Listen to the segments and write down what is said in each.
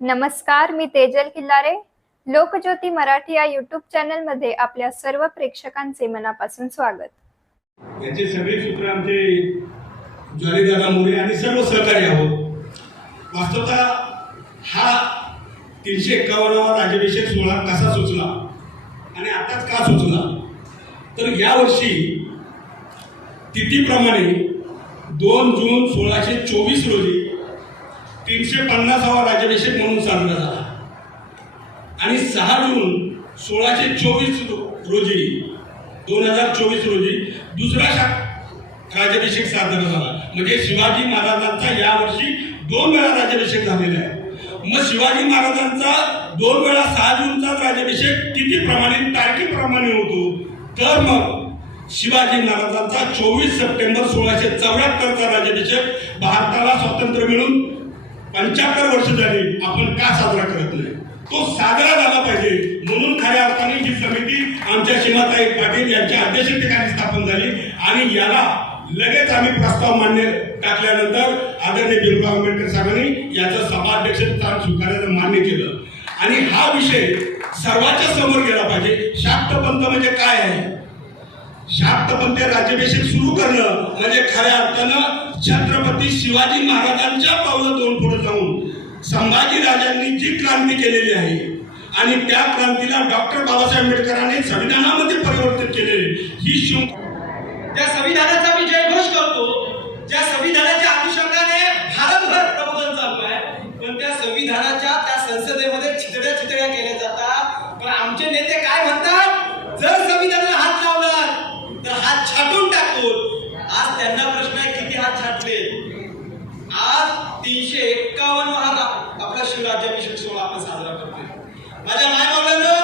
नमस्कार मी तेजल किल्लारे. लोकज्योती मराठी या युट्यूब चॅनलमध्ये आपल्या सर्व प्रेक्षकांचे मनापासून स्वागत. याचे सगळे सूत्र आमचे ज्वारीदादा मोरे आणि सर्व सहकारी आहोत. वास्तवतः हा तीनशे एक्कावन्नावा राज्याभिषेक सोहळा कसा सुचला आणि आताच का सुचला? तर यावर्षी तिथीप्रमाणे दोन जून सोळाशे चोवीस रोजी तीनशे पन्नासावा राज्याभिषेक म्हणून साजरा झाला. आणि सहा जून सोळाशे चोवीस रोजी दोन हजार चोवीस रोजी दुसरा शा राज्याभिषेक साजरा झाला. म्हणजे शिवाजी महाराजांचा यावर्षी दोन वेळा राज्याभिषेक झालेला आहे. मग शिवाजी महाराजांचा दोन वेळा सहा जूनचा राज्याभिषेक किती प्रमाणे तारखेप्रमाणे होतो? तर मग शिवाजी महाराजांचा चोवीस सप्टेंबर सोळाशे चौऱ्याहत्तरचा राज्याभिषेक भारताला स्वातंत्र्य मिळून पंच्याहत्तर वर्ष झाली आपण का साजरा करत नाही? तो साजरा झाला पाहिजे. म्हणून खऱ्या अर्थाने ही समिती आमच्या सीमाताई पाटील यांच्या अध्यक्षतेखाली स्थापन झाली. आणि याला लगेच आम्ही प्रस्ताव मान्य टाकल्यानंतर आदरणीय बिरबा आंबेडकर साहेबांनी याचं सभाध्यक्ष स्थान स्वीकारायचं मान्य केलं. आणि हा विषय सर्वांच्या समोर गेला पाहिजे. शाक्त म्हणजे काय आहे? शाक्तपंथी राज्याभिषेक सुरू करणं म्हणजे खऱ्या अर्थानं छत्रपती शिवाजी महाराजांच्या पावलं दोन पुढे जाऊन संभाजी राजांनी जी क्रांती केलेली आहे आणि त्या क्रांतीला डॉक्टर बाबासाहेब आंबेडकरांनी संविधानामध्ये परिवर्तित केलेले ही शिव त्या संविधानाचा मी जयघोष करतो ज्या संविधानाच्या अनुषंगाने भारतभर प्रबोधन चालू आहे पण त्या संविधानाच्या त्या संसदेमध्ये चितड्या चितड्या केल्या जातात पण आमचे नेते काय म्हणतात जर संविधानाला हात लावला तर हात छाटून टाकून आज त्यांना प्रश्न आहे किती हात छाटले आज तीनशे एक्कावन्न हा आपला शिवराज्याभिषेक सोहळा आपण साजरा करतोय माझ्या मायबाबांनो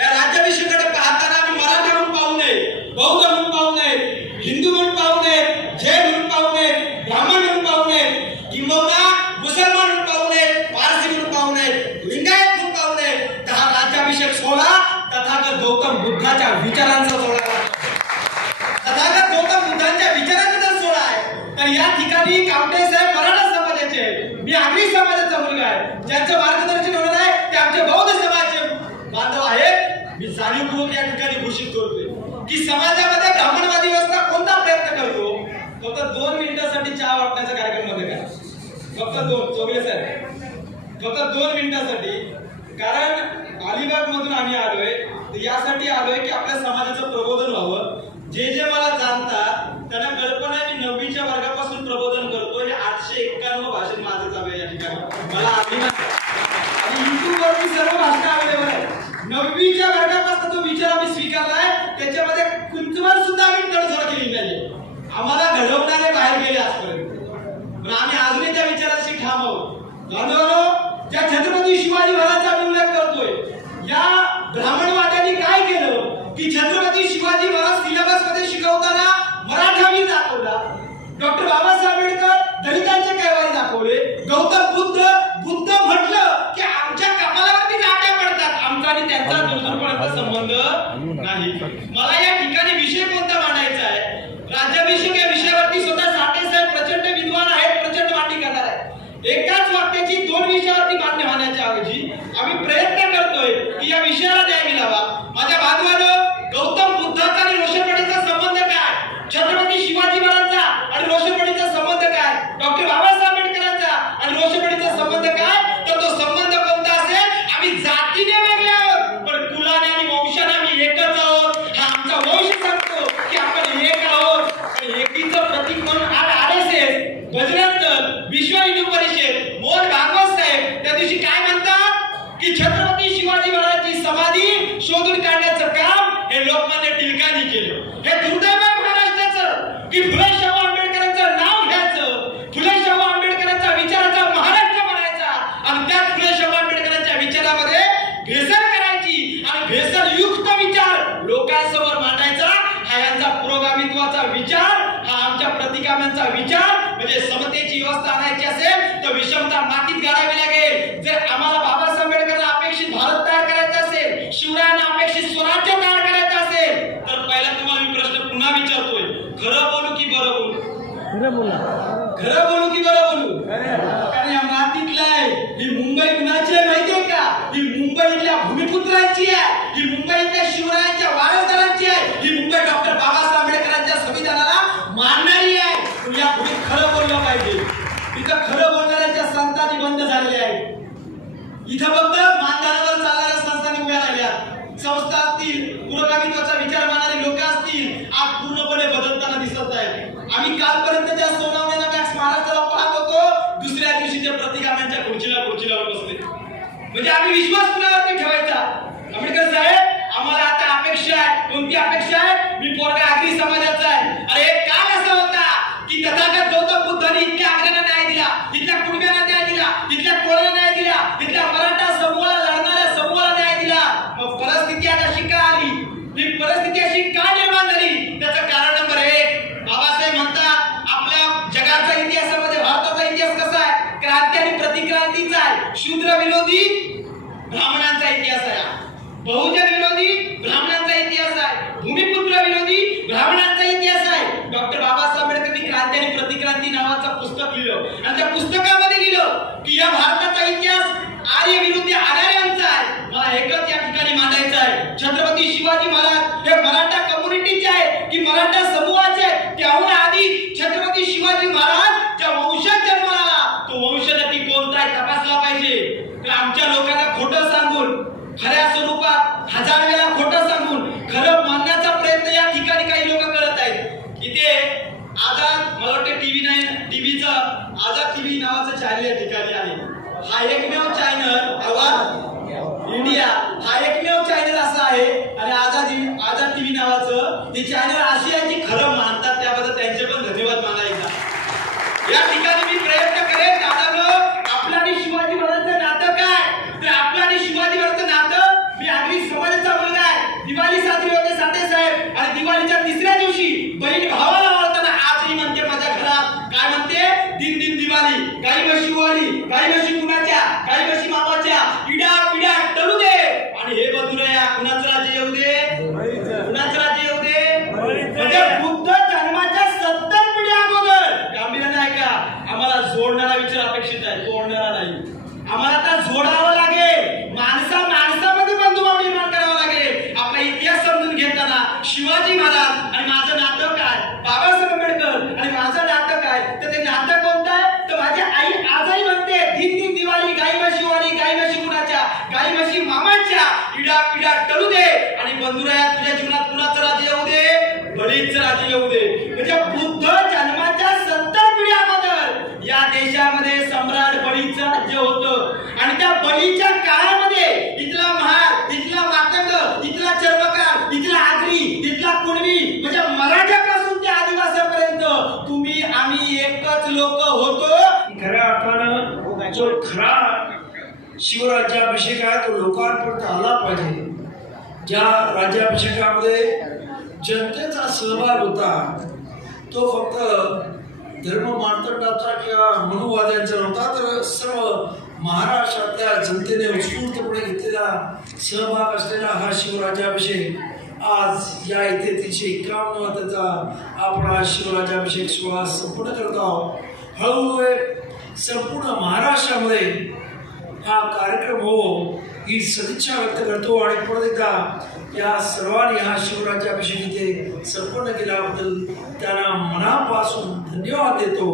या राज्याभिषेकाकडे पाहताना आम्ही मराठा म्हणून पाहू नये बौद्ध म्हणून पाहू नये हिंदू म्हणून पाहू नये जैन म्हणून पाहू नये ब्राह्मण म्हणून पाहू नये किंबहुना मुसलमान म्हणून पाहू नये पारसी म्हणून पाहू नये लिंगायत म्हणून पाहू नये तर हा राज्याभिषेक सोहळा तथागत गौतम बुद्धाच्या विचारांचा सोहळा आहे. तथागत गौतम बुद्धांच्या विचारांचा जर सोहळा आहे तर या ठिकाणी कामटे साहेब मराठा समाजाचे आहेत. मी आगरी समाजाचा मुलगा आहे ज्यांचं मार्गदर्शन होणार आहे ते आमचे बौद्ध समाजाचे बांधव आहेत मी जाणीवपूर्वक या ठिकाणी घोषित करतोय की समाजामध्ये ब्राह्मणवादी व्यवस्था कोणता प्रयत्न करतो फक्त दोन मिनिटासाठी चहा वाटण्याचा कार्यक्रममध्ये करा फक्त दोन चौगले साहेब फक्त दोन मिनिटासाठी कारण अलिबाग मधून आम्ही आलोय यासाठी आलोय की आपल्या समाजाचं प्रबोधन व्हावं. जे जे मला जाणतात त्यांना कल्पना आहे मी नववीच्या वर्गापासून प्रबोधन करतो हे आठशे एक्क्याण्णव भाषेत माझं चालू आहे या ठिकाणी. मला अभिमान आणि युट्यूब वरती सर्व भाषा अवेलेबल आहे नववीच्या वर्गापासून जो विचार आम्ही स्वीकारलाय त्याच्यामध्ये कुंचवर सुद्धा आम्ही तडजोड केली नाही. आम्हाला घडवणारे बाहेर गेले आजपर्यंत. पण आम्ही अजूनही त्या विचाराशी ठाम आहोत. बांधवांनो ज्या छत्रपती शिवाजी महाराजांचा आम्ही उल्लेख करतोय या ब्राह्मणवाद्यांनी काय केलं? की छत्रपती शिवाजी महाराज सिलेबसमध्ये शिकवताना मराठावी दाखवला. डॉक्टर बाबासाहेब आंबेडकर दलितांचे कैवारी दाखवले. गौतम बुद्ध बुद्ध म्हटलं की आमच्या कपालावरती गाठ्या पडतात. आमचा आणि त्यांचा दूरदूरपर्यंत संबंध नाही. मला या ठिकाणी विषय कोणता मांडायचा आहे? राज्याभिषेक या एकाच वाक्याची दोन विषयावरती मान्य होण्याच्या ऐवजी आम्ही प्रयत्न करतोय की या विषयाला न्याय मिळावा माझ्या बांधवानं गौतम बुद्धाचा आणि रोषणवाडीचा संबंध काय छत्रपती शिवाजी महाराजांचा आणि रोषणवाडीचा संबंध काय डॉक्टर बाबासाहेब आंबेडकरांचा आणि रोषणवाडीचा संबंध काय तर तो संबंध कोणता असेल आम्ही जातीने वेगळे आहोत पण कुलाने आणि वंशाने आम्ही एकच आहोत हा आमचा वंश सांगतो की आपण एक आहोत आणि एकीचं प्रतीक म्हणून आज आरएसएस बजरंग दल विश्व हिंदू परिषद मोहन भागवत साहेब त्या दिवशी काय म्हणतात की छत्रपती शिवाजी महाराजांची समाधी शोधून काढण्याचं काम हे लोकमान्य टिळकांनी केलं हे दुर्दैव आहे महाराष्ट्राचं की फुले शाहू आंबेडकरांचं नाव घ्यायचं फुले शाहू आंबेडकरांचा विचाराचा महाराष्ट्र बनायचा आणि त्या फुले शाहू आंबेडकरांच्या विचारामध्ये भेसळ करायची आणि भेसळयुक्त विचार लोकांसमोर मांडायचा हा यांचा पुरोगामित्वाचा विचार हा आमच्या प्रतिकाम्यांचा विचार म्हणजे समतेची व्यवस्था आणायची असेल तर विषमता मातीत गाडावे लागेल जर आम्हाला बाबासाहेब आंबेडकरला अपेक्षित भारत तयार करायचा असेल शिवरायांना अपेक्षित स्वराज्य तयार करायचं असेल तर पहिला तुम्हाला मी प्रश्न पुन्हा विचारतोय खरं बोलू की बरं बोलू खरं बोलू की बरं बोलू कारण या मातीतला आहे ही मुंबई कुणाची आहे माहितीये का ही मुंबईतल्या भूमिपुत्रांची आहे ही मुंबईतल्या शिवरायांच्या वारसदारांची आहे ही मुंबई डॉक्टर बाबासाहेब आंबेडकरांच्या संविधानाला मानणारी आहे पण या पुढे खरं बोललं पाहिजे इथं खरं बोलणाऱ्यांच्या संतांनी बंद झालेल्या आहेत इथं फक्त मानधनावर चालणाऱ्या संस्थांनी उभ्या राहिल्या संस्था असतील पुरोगामित्वाचा विचार मानणारी लोक असतील आज पूर्णपणे बदलताना दिसत आहेत आम्ही कालपर्यंत ज्या सोनावण्या मॅक्स महाराष्ट्राला पाहत होतो दुसऱ्या दिवशी ते प्रतिकामांच्या खुर्चीला खुर्चीला बसले म्हणजे आम्ही विश्वास कुणावरती ठेवायचा. आंबेडकर साहेब आम्हाला आता अपेक्षा आहे. कोणती अपेक्षा आहे मी पोरगा आगरी समाजाचा आहे अरे काल असा होता की तथागत गौतम बुद्धांनी इथल्या आग्र्याला न्याय दिला इथल्या कुटुंबियांना न्याय दिला इथल्या कोळ्याला न्याय दिला इथल्या मराठा समूहाला लढणाऱ्या समूहाला न्याय दिला मग परिस्थिती आता अशी का आली ही परिस्थिती अशी का निर्माण झाली त्याचं कारण नंबर एक बाबासाहेब म्हणतात आपल्या जगाच्या इतिहासामध्ये भारताचा इतिहास कसा आहे क्रांती आणि प्रतिक्रांतीचा आहे शूद्र विरोधी ब्राह्मणांचा इतिहास आहे हा. बहुजन विरोधी ब्राह्मणांचा इतिहास आहे भूमिपुत्र विरोधी ब्राह्मणांचा इतिहास आहे. डॉक्टर बाबासाहेब आंबेडकरांनी क्रांती आणि प्रतिक्रांती नावाचं पुस्तक लिहिलं. आणि त्या पुस्तकामध्ये लिहिलं की या भारताचा इतिहास आर्य विरुद्ध आर्यांचा आहे. मला एकच या ठिकाणी मांडायचं आहे. छत्रपती शिवाजी महाराज हे मराठा कम्युनिटीचे आहे की मराठा समूहाचे आहे त्याहून आधी छत्रपती शिवाजी महाराज ज्या वंशात जन्माला आला तो वंश नक्की कोणता आहे तपासला पाहिजे. तर आमच्या लोकांना खोटं सांगून खऱ्या स्वरूपात हजार वेळा खोटं सांगून खरं मानण्याचा प्रयत्न या ठिकाणी काही लोक करत आहेत इथे आझाद मला वाटतं टीव्ही नाही टीव्हीचं आझाद टीव्ही नावाचं चॅनल या ठिकाणी आहे. हा एकमेव चॅनल आवाज इंडिया. हा एकमेव चॅनल असा आहे आणि आझाद आझाद टीव्ही नावाचं हे चॅनल आशियाची खरं मानतात त्याबद्दल त्यांचे पण धन्यवाद मानायचा या ठिकाणी मी प्रयत्न करेन दादानं आपलं आणि शिवाजी महाराजांचं नातं काय तर आपलं आणि शिवाजी महाराजांचं नातं मी आगरी समाजाचा मुलगा आहे दिवाळी साजरी होते साठे साहेब आणि दिवाळीच्या तिसऱ्या दिवशी बहीण भावाला ओळखताना आजही म्हणते माझ्या घरात काय म्हणते दिन दिन दिवाळी काही म्हशी ओवाळी काही म्हशी कुणाच्या काही म्हशी मामाच्या पिढ्या पिढ्या टळू दे. आणि हे बदुरया कुणाचं राज्य येऊ दे कुणाचं राज्य येऊ दे म्हणजे बुद्ध जन्माच्या सत्तर पिढ्या अगोदर गांभीर्याने ऐका आम्हाला जोडणारा विचार अपेक्षित आहे तोडणारा नाही आम्हाला आता जोडावं लागेल माणसा माणसामध्ये बंधुभाव निर्माण करावा लागेल आपला इतिहास समजून घेताना शिवाजी महाराज आणि माझं नातं काय बाबासाहेब आंबेडकर आणि माझं नातं काय तर ते नातं कोणतं आहे तर माझी आई आजही म्हणते दिन दिन दिवाळी गाई म्हशी वाली गाई म्हशी कुणाच्या गाई म्हशी मामाच्या इडा टळू दे. आणि बंधुराया तुझ्या जीवनात कुणाचं राज्य येऊ दे. बळीचं राज्य येऊ दे. म्हणजे बुद्ध जन्माच्या सत्तर पिढ्या अगोदर या देशामध्ये सम्राट बळीचं राज्य होतं आणि त्या बळीच्या काळामध्ये इथला महार इथला मातंग इथला चर्मकार इथला आगरी इथला कुणबी म्हणजे मराठ्यापासून ते आदिवासापर्यंत तुम्ही आम्ही एकच लोक होतो खऱ्या अर्थानं जो खरा शिवराज्याभिषेक आहे तो लोकांपर्यंत आला पाहिजे. ज्या राज्याभिषेकामध्ये जनतेचा सहभाग होता तो फक्त धर्म मानदंडाचा किंवा मनुवाद्यांचा नव्हता तर सर्व महाराष्ट्रातल्या जनतेने उत्स्फूर्तपणे घेतलेला सहभाग असलेला हा शिवराज्याभिषेक आज या इथे तीनशे एकावन्न त्याचा आपण हा शिवराज्याभिषेक सोहळा संपूर्ण करत आहोत. हळूहळू संपूर्ण महाराष्ट्रामध्ये हा कार्यक्रम हो ही सदिच्छा व्यक्त करतो आणि परत एकदा या सर्वांनी हा शिवराज्याभिषेक इथे संपन्न केल्याबद्दल त्यांना मनापासून धन्यवाद देतो.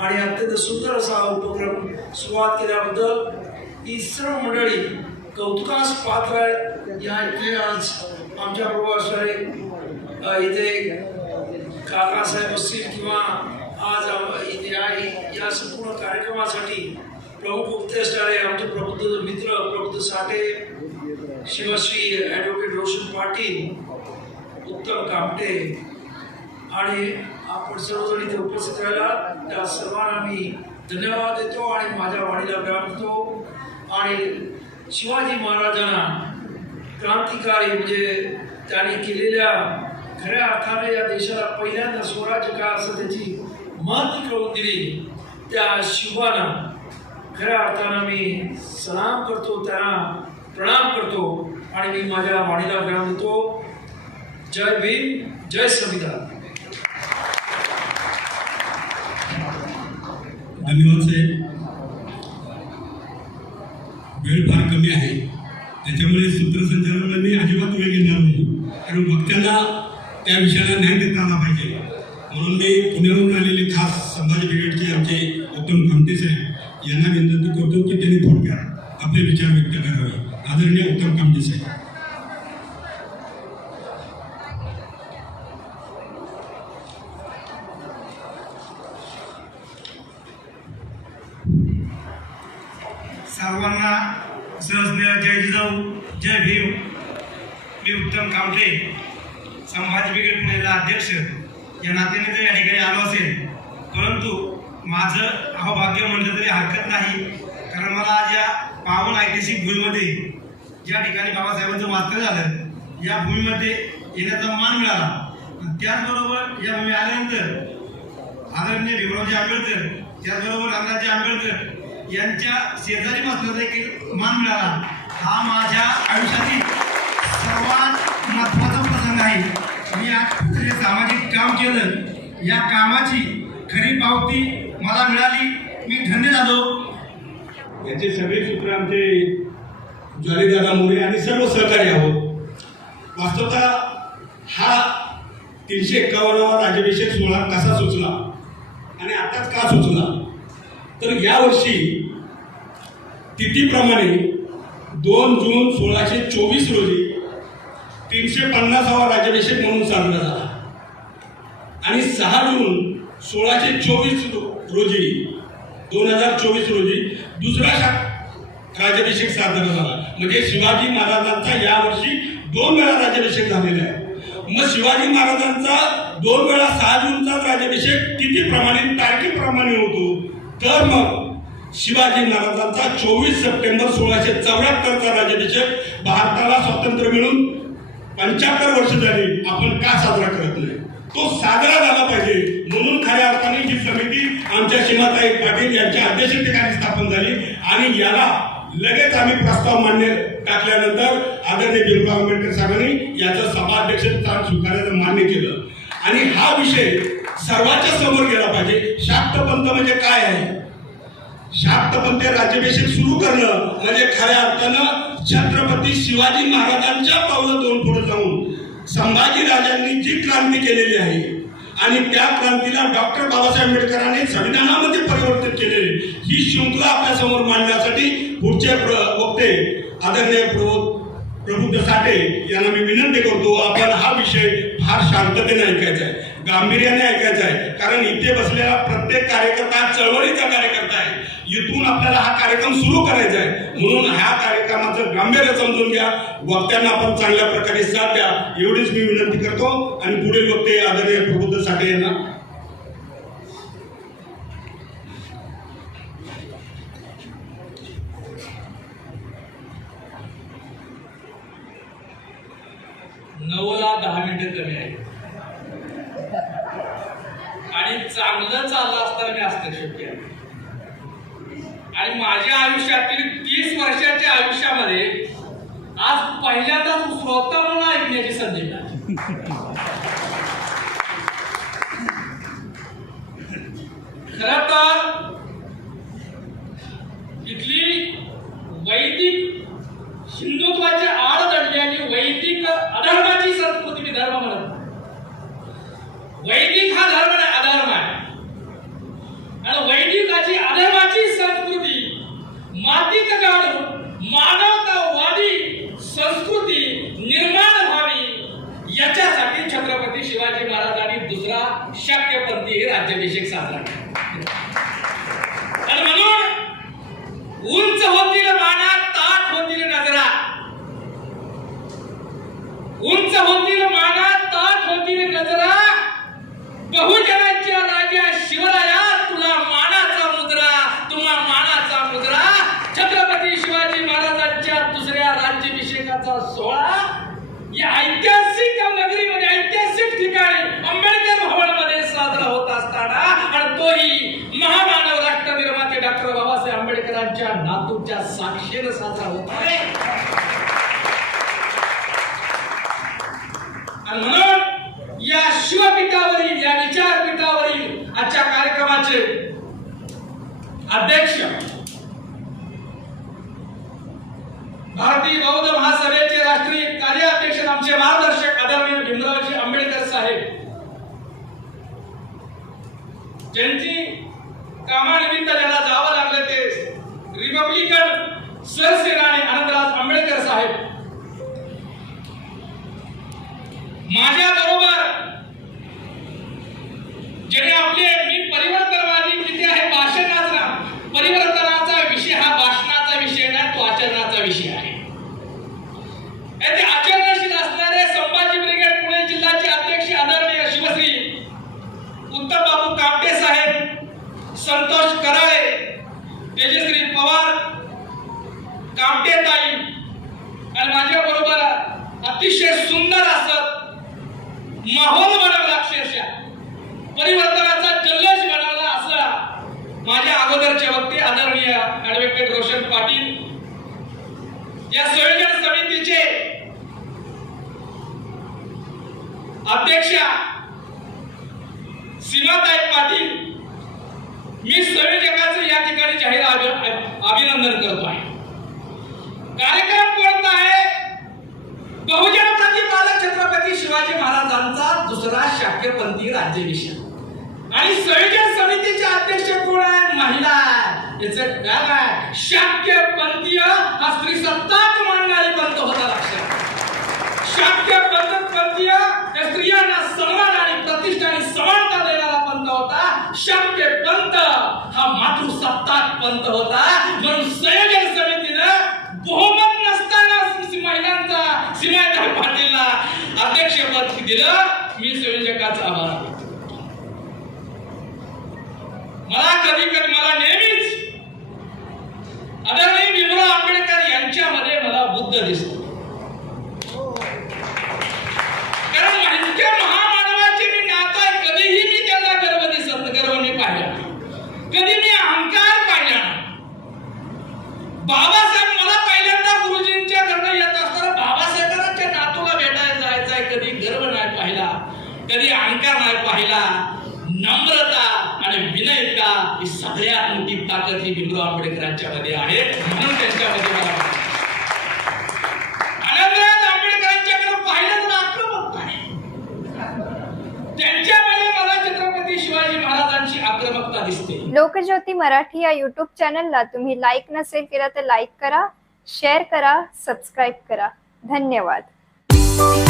आणि अत्यंत सुंदर असा हा उपक्रम सुरुवात केल्याबद्दल ही सर्व मंडळी कौतुकास पात्र आहेत. या इथे आज आमच्या बरोबर असणारे इथे काकासाहेब असतील किंवा आज इथे या संपूर्ण कार्यक्रमासाठी प्रमुख उपस्थित असणारे आमचे प्रबुद्ध मित्र प्रबुद्ध साठे शिवश्री ॲडव्होकेट रोशन पाटील उत्तम कामटे आणि आपण सर्वजण इथे उपस्थित राहिला. त्या सर्वांना मी धन्यवाद देतो आणि माझ्या वाणीला विराम देतो आणि शिवाजी महाराजांना क्रांतिकारी म्हणजे त्यांनी केलेल्या खऱ्या अर्थाने या देशाला पहिल्यांदा स्वराज्य काय असं त्याची महत्त्व कळून दिली. त्या शिवाना खऱ्या अर्थानं मी सलाम करतो त्यांना प्रणाम करतो आणि मी माझ्या वाणीला विराम देतो जय भीम जय संविधान. धन्यवाद साहेब. वेळ फार कमी आहे. त्याच्यामुळे सूत्रसंचालनाला मी अजिबात वेळ घेणार नाही. कारण वक्त्यांना त्या विषयाला न्याय देता आला पाहिजे. म्हणून मी पुण्याहून आलेले खास संभाजी ब्रिगेडचे आमचे उत्तम खामटे साहेब यांना विनंती करतो की त्यांनी थोडक्यात आपले विचार व्यक्त करावे आदरणीय उत्तम खामटे साहेब. सर्वांना सहजने जय जिजाऊ जय भीम. मी उत्तम कामठे संभाजी ब्रिगेड पुण्याला अध्यक्ष या नात्याने जर या ठिकाणी आलो असेल. परंतु माझं अहोभाग्य म्हटलं तरी हरकत नाही. कारण मला आज या पावन ऐतिहासिक भूमीमध्ये ज्या ठिकाणी बाबासाहेबांचं वास्तव्य झालं या भूमीमध्ये येण्याचा मान मिळाला. त्याचबरोबर या भूमी आल्यानंतर आदरणीय भीमरावजी आंबेडकर त्याचबरोबर रामदासजी आंबेडकर यांच्या शेजारी बसण्याचा एक मान मिळाला. हा माझ्या आयुष्यातील सर्वात महत्त्वाचा प्रसंग आहे. मी आज सामाजिक काम केलं. या कामाची खरी पावती मला मिळाली. मी धन्य झालो. याचे सगळे सूत्र आमचे ज्वारीदादा मोरे आणि सर्व सहकारी आहोत. वास्तवतः हा तीनशे एक्कावन्नावा राज्याभिषेक सोहळा कसा सुचला आणि आताच का सुचला? तर यावर्षी तिथीप्रमाणे दोन जून सोळाशे चोवीस रोजी तीनशे पन्नासावा राज्याभिषेक म्हणून साजरा झाला. आणि सहा जून सोळाशे चोवीस रोजी दोन हजार चोवीस रोजी दुसरा राज्याभिषेक साजरा झाला. म्हणजे शिवाजी महाराजांचा यावर्षी दोन वेळा राज्याभिषेक झालेला आहे. मग शिवाजी महाराजांचा दोन वेळा सहा जूनचा राज्याभिषेक किती प्रमाणे तारखेप्रमाणे होतो? तर मग शिवाजी महाराजांचा चोवीस सप्टेंबर सोळाशे चौऱ्याहत्तरचा राज्याभिषेक भारताला स्वातंत्र्य मिळून पंच्याहत्तर वर्ष झाली. आपण का साजरा करत नाही? तो साजरा झाला पाहिजे. म्हणून खऱ्या अर्थाने ही समिती आमच्या सीमाताई पाटील यांच्या अध्यक्षतेखाली स्थापन झाली. आणि याला लगेच आम्ही प्रस्ताव मान्य टाकल्यानंतर आदरणीय भीमराव आंबेडकर साहेबांनी याचं सभाध्यक्ष स्थान स्वीकारायचं मान्य केलं. आणि हा विषय सर्वांच्या समोर गेला पाहिजे. शाक्तपंथ म्हणजे काय आहे? शाक्तपंथी राज्याभिषेक सुरू करणं म्हणजे खऱ्या अर्थानं छत्रपती शिवाजी महाराजांच्या पावलं दोन पुढे जाऊन संभाजी राजांनी जी क्रांती केलेली आहे आणि त्या क्रांतीला डॉक्टर बाबासाहेब आंबेडकरांनी संविधानामध्ये परिवर्तित केलेले ही शृंखला आपल्यासमोर मांडण्यासाठी पुढचे प्र- वक्ते आदरणीय प्रबोध प्रबुद्ध साठे यांना मी विनंती करतो आपण हा विषय फार शांततेने ऐकायचा आहे गांभीर्याने ऐकायचा आहे. कारण इथे बसलेला प्रत्येक कार्यकर्ता चळवळीचा कार्यकर्ता आहे. इथून आपल्याला हा कार्यक्रम सुरू करायचा आहे. म्हणून ह्या कार्यक्रमाचं गांभीर्य समजून घ्या. वक्त्यांना आपण चांगल्या प्रकारे साथ द्या. एवढीच मी विनंती करतो. आणि पुढील वक्ते आदरणीय प्रबुद्ध साठे यांना नऊला दहा मिनिटं कमी आहे. आणि चांगलं चाललं असताना मी हस्तक्षेप केला आणि माझ्या आयुष्यातील तीस वर्षाच्या आयुष्यामध्ये आज पहिल्यांदाच श्रोता म्हणून ऐकण्याची संधी मिळाली. खर तर इथली वैदिक हिंदुत्वाच्या अधर्माची संस्कृती मी धर्म म्हणत वैदिक हा धर्म नाही अधर्म आहे. आणि वैदिकाची अधर्माची संस्कृती मातीत गाडून मानवतावादी संस्कृती निर्माण व्हावी याच्यासाठी छत्रपती शिवाजी महाराजांनी दुसरा शक्यपंथी हे राज्याभिषेक साजरा केला आणि म्हणून उंच होतील माना ताट होतील नजरा उंच होतील माना ताट होतील नजरा बहुजनांच्या राजा शिवराया तुला मानाचा मुद्रा तुम्हा मानाचा मुद्रा छत्रपती शिवाजी महाराजांच्या दुसऱ्या सोळा या ऐतिहासिक नगरीमध्ये ऐतिहासिक ठिकाणी आंबेडकर भवनमध्ये साजरा होत असताना आणि तोही महामानव राष्ट्रनिर्माते डॉक्टर बाबासाहेब आंबेडकरांच्या नातूच्या साक्षीनं साजरा होत आहे. आणि म्हणून या शिवपीठावरील या विचारपीठावरील आजच्या कार्यक्रमाचे अध्यक्ष भारतीय बौद्ध महासभेचे राष्ट्रीय कार्याध्यक्ष आमचे मार्गदर्शक आदरणीय भीमरावजी आंबेडकर साहेब. ज्यांची कामानिमित्त ज्यांना जावं लागलं ते रिपब्लिकन सरसेनानी आनंदराज आंबेडकर साहेब. माझ्या बरोबर ज्याने आपले मी परिवर्तनवादी किती आहे भाषणाचा परिवर्तन विषय हा भाषणाचा विषय नाही तो आचरणाचा विषय आहे. येथे ते आचरणशील असणारे संभाजी ब्रिगेड पुणे जिल्ह्याचे अध्यक्ष आदरणीय शिवश्री उत्तम बाबू कापटे साहेब संतोष कराळे तेजश्री पवार कामटे ताई आणि माझ्या बरोबर अतिशय सुंदर असत माहोल बनवला अक्षरशः परिवर्तनाचा जल्लोष बनवला असा माझ्या अगोदरचे वक्ते आदरणीय ॲडव्होकेट रोशन पाटील या संयोजन समितीचे अध्यक्षा सीमाताई पाटील मी संयोजकाचं या ठिकाणी जाहीर अभिनंदन करतो आहे. कार्यक्रम कोणता आहे बहुजन प्रतिपादक छत्रपती शिवाजी महाराजांचा दुसरा शाक्यपंथी राज्याभिषेक आणि संयोजन समितीचे अध्यक्ष कोण आहेत? महिला याचं ज्ञान आहे शाक्य शाक्यपंथीय हा स्त्री सत्ताच मानणारी पंथ होता लक्षात शाक्य पंथीय या स्त्रियांना सन्मान आणि प्रतिष्ठा आणि समानता देणारा पंथ होता शाक्य पंथ हा मातृसत्ताक पंथ होता म्हणून संयोजन समितीनं बहुमत नसताना महिलांचा सीमाताई पाटीलला अध्यक्षपद दिलं मी संयोजकाचा आभार मला कधी कधी मला नेहमीच आदरणीय भीमराव आंबेडकर यांच्यामध्ये मला बुद्ध दिसतो. कारण इतक्या महामानवाचे मी नातं आहे कधीही मी त्याला गर्व दिसत गर्व नाही पाहिला कधी मी अहंकार पाहिला बाबासाहेब मला पहिल्यांदा गुरुजींच्या घरनं येत असताना बाबासाहेबांच्या नातूला भेटायला जायचं कधी गर्व नाही पाहिला कधी अहंकार नाही पाहिला. नम्रता आणि विनयता ही सगळ्यात मोठी ताकद ही भीमराव आंबेडकरांच्या मध्ये आहे. म्हणून त्यांच्यामध्ये मला आनंदराज आंबेडकरांच्याकडे पाहिलं तर आक्रमक आहे. त्यांच्यामध्ये मला छत्रपती शिवाजी महाराजांची आक्रमकता दिसते. लोकज्योती मराठी या युट्यूब चॅनलला तुम्ही लाईक नसेल केला तर लाईक करा शेअर करा सबस्क्राईब करा. धन्यवाद.